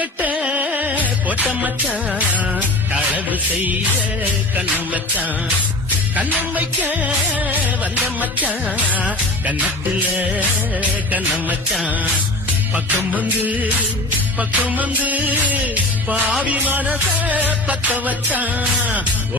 சட்ட போட்ட மச்சான் களவு செய்ய கண்ணம் வச்சான் கண்ணம் வைக்க வந்த மச்சான் கண்ணத்துல கண்ணம் வச்சான் பக்கம் வந்து பாவி மனச பத்த வச்சான்